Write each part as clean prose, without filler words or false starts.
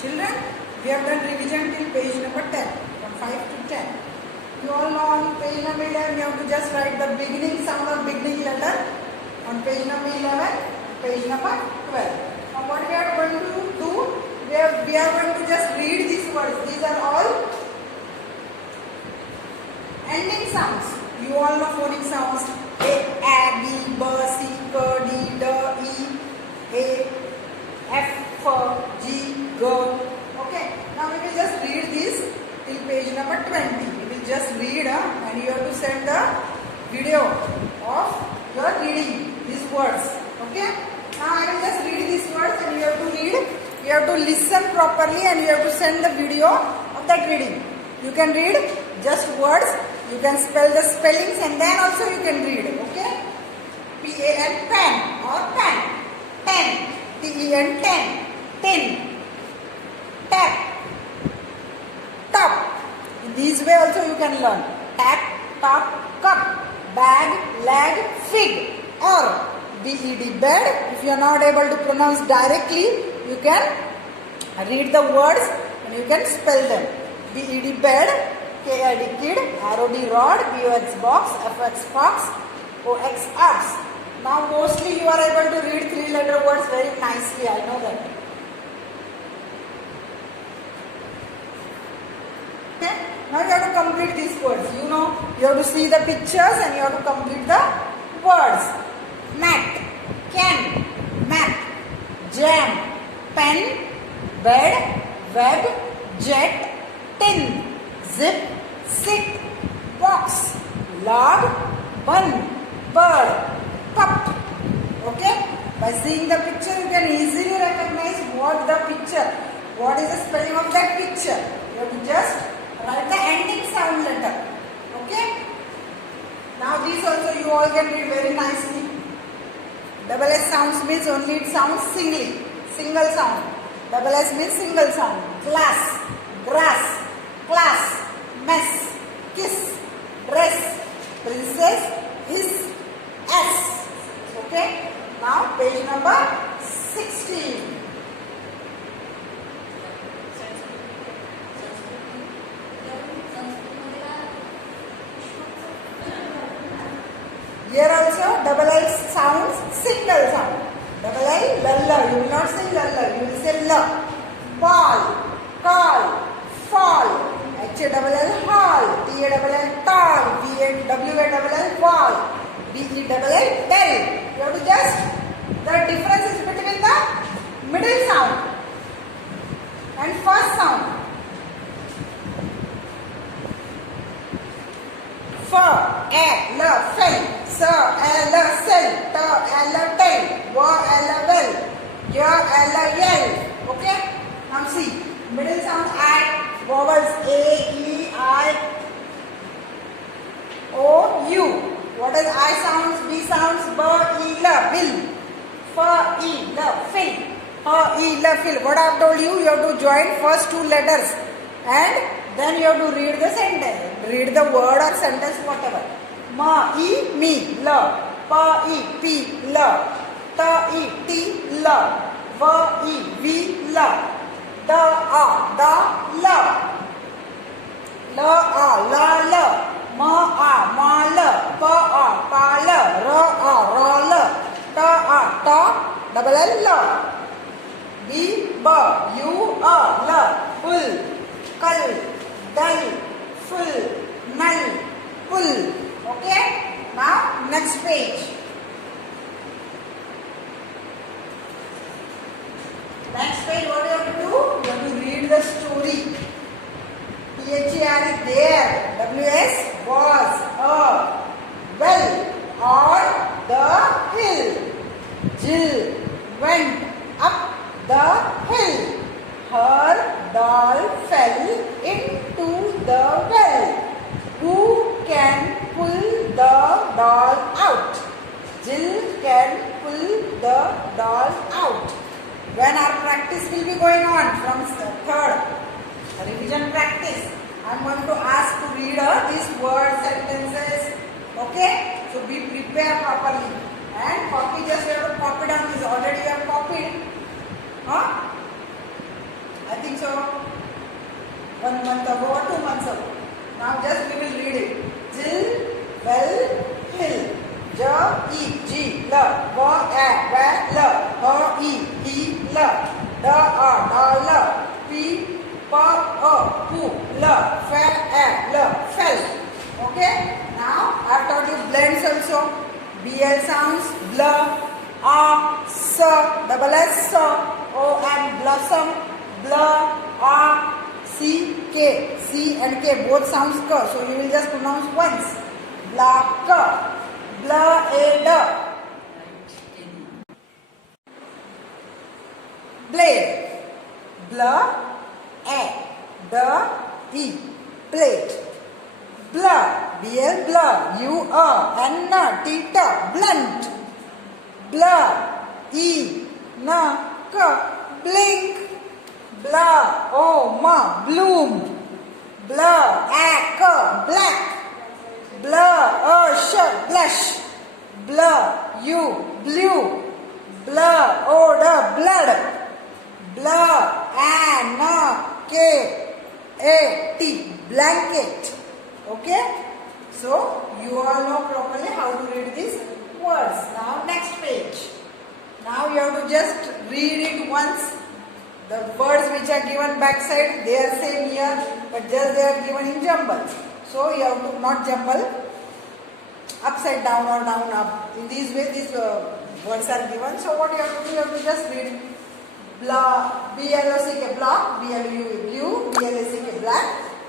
Children, we have done revision till page number 10, from 5 to 10. You all know on page number 11, you have to just write the beginning sound or beginning letter. On page number 11, page number 12. Now what we are going to do, we are going to just read these words. These are all ending sounds. You all know phonic sounds. A, B, B, C, K, D, D, E, A, F, G, G. Okay. Now we will just read this till page number 20. We will just read and you have to send the video of your reading these words. Okay. Now I will just read these words and you have to read. You have to listen properly and you have to send the video of that reading. You can read just words. You can spell the spellings and then also you can read. Okay. P-A-N, pen or pen. Pen. T-E-N, ten. Tin. Tap. Top. In this way also you can learn. Tap, top, cup. Bag, lag, fig. Or B-E-D, bed. If you are not able to pronounce directly, you can read the words and you can spell them. B-E-D, bed. K-I-D, kid. R-O-D, rod. B-O-X, box. F-X, fox. O-X, ox. Now mostly you are able to read 3-letter words very nicely. I know that. Okay. Now you have to complete these words. You know, you have to see the pictures and you have to complete the words. Mat, can, map, jam, pen, bed, web, jet, tin, zip, sit, box, log, bun, bird, cup. Okay? By seeing the picture, you can easily recognize what the picture, what is the spelling of that picture. You have to just write the ending sound letter. Okay? Now these also you all can read very nicely. Double S sounds means only it sounds singly, single sound. Double S means single sound. Glass, grass, class, mess, kiss, dress, princess, his, S. Okay? Now page number 16. Here also double L sounds single sound. Double L, lalla. You will not say lalla. You will say la. Ball, call, fall. H-A double L, hall. T-A double L, tall. W-A double L, wall. D-E double L, tell. You have to just, the difference is between the middle sound and first sound. F, A, L, fell. S, L, sell. T, L, tell. W, L, well. Y, L, yell. Okay? Now see, middle sound I, vowels A, E, I, O, U. What is I sounds, B sounds? B, E, L, bill. F, E, L, fill. H, E, L, fill. What I have told you, you have to join first 2 letters and then you have to read the sentence. Read the word or sentence, whatever. Ma, E, me, L. Pa, E, P, L. Ta, E, T, L. Va, E, V, L. Da, A, da, L. La, A, la, L. Ma, A, ma, L. Pa, A, pa, L. Ra, A, ra, L. Ta, A, ta, double L, L. B, B, U, A, L. Pull, kal, dal, full, null, pull. Okay? Now, next page. Next page, what you have to do? You have to read the story. T-H-E-R is there. W-S, was, well, on the hill. Jill went up the hill. Her doll fell into the well. Who can pull the doll out? Jill can pull the doll out. When our practice will be going on from third revision practice, I am going to ask to read these word sentences. Okay? So be prepared properly. And copy, just you have to copy down this. Already you have copied. Huh? I think think so? 1 month ago or 2 months ago. Now just we will read it. Jill, well, hill. Ja, e, g, la, wa, a, wa, la, ha, e, he, la, da, a, da, la, p, pa, a, pu, la, fa, a, la, fell. Okay? Now I have taught you blends also. BL sounds, blah, a, s, double s, o, and blossom, blah, a, c, k. C and k both sounds k. So you will just pronounce once. Black, blade, blade, blah, a, the, e, plate, blah, bl, blah, u, n, t, blunt, blah, e, n, k, blink, blah, o, ma, bloom, blah, a, k, black, blah, sh, blush, blah, u, blue, blah, o, blood, blah, an, k, a, t, blanket. Okay? So, you all know properly how to read these words. Now, next page. Now, you have to just read it once. The words which are given backside, they are same here, but just they are given in jumble. So, you have to not jumble upside down or down up. In this way, these words are given. So, what you have to do, you have to just read blah, B-L-O-C-K, block, B-L-U, blue, B-L-A-C-K, black,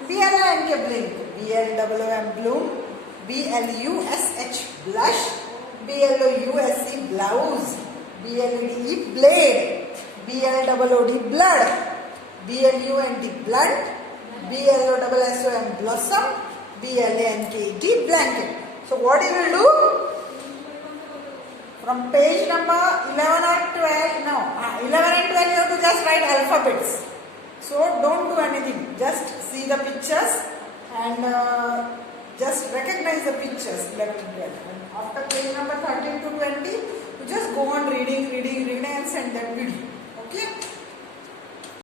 B-L-A-N-K, blink, B-L-O-O-M, bloom, B-L-U-S-H, blush, B-L-O-U-S-E, blouse, B-L-E-D, blade, B-L-O-O-D, blood, B-L-U-N-T, blunt, B-L-O-S-S-O-M, blossom, B-L-A-N-K-E-T, blanket. So what you will do? From page number 11 or 12, no, 11 and 12 you have to just write alphabets. So don't do anything, just see the pictures and just recognize the pictures 11 and 12. And after page number 13 to 20, you just go on reading and send that video. Okay?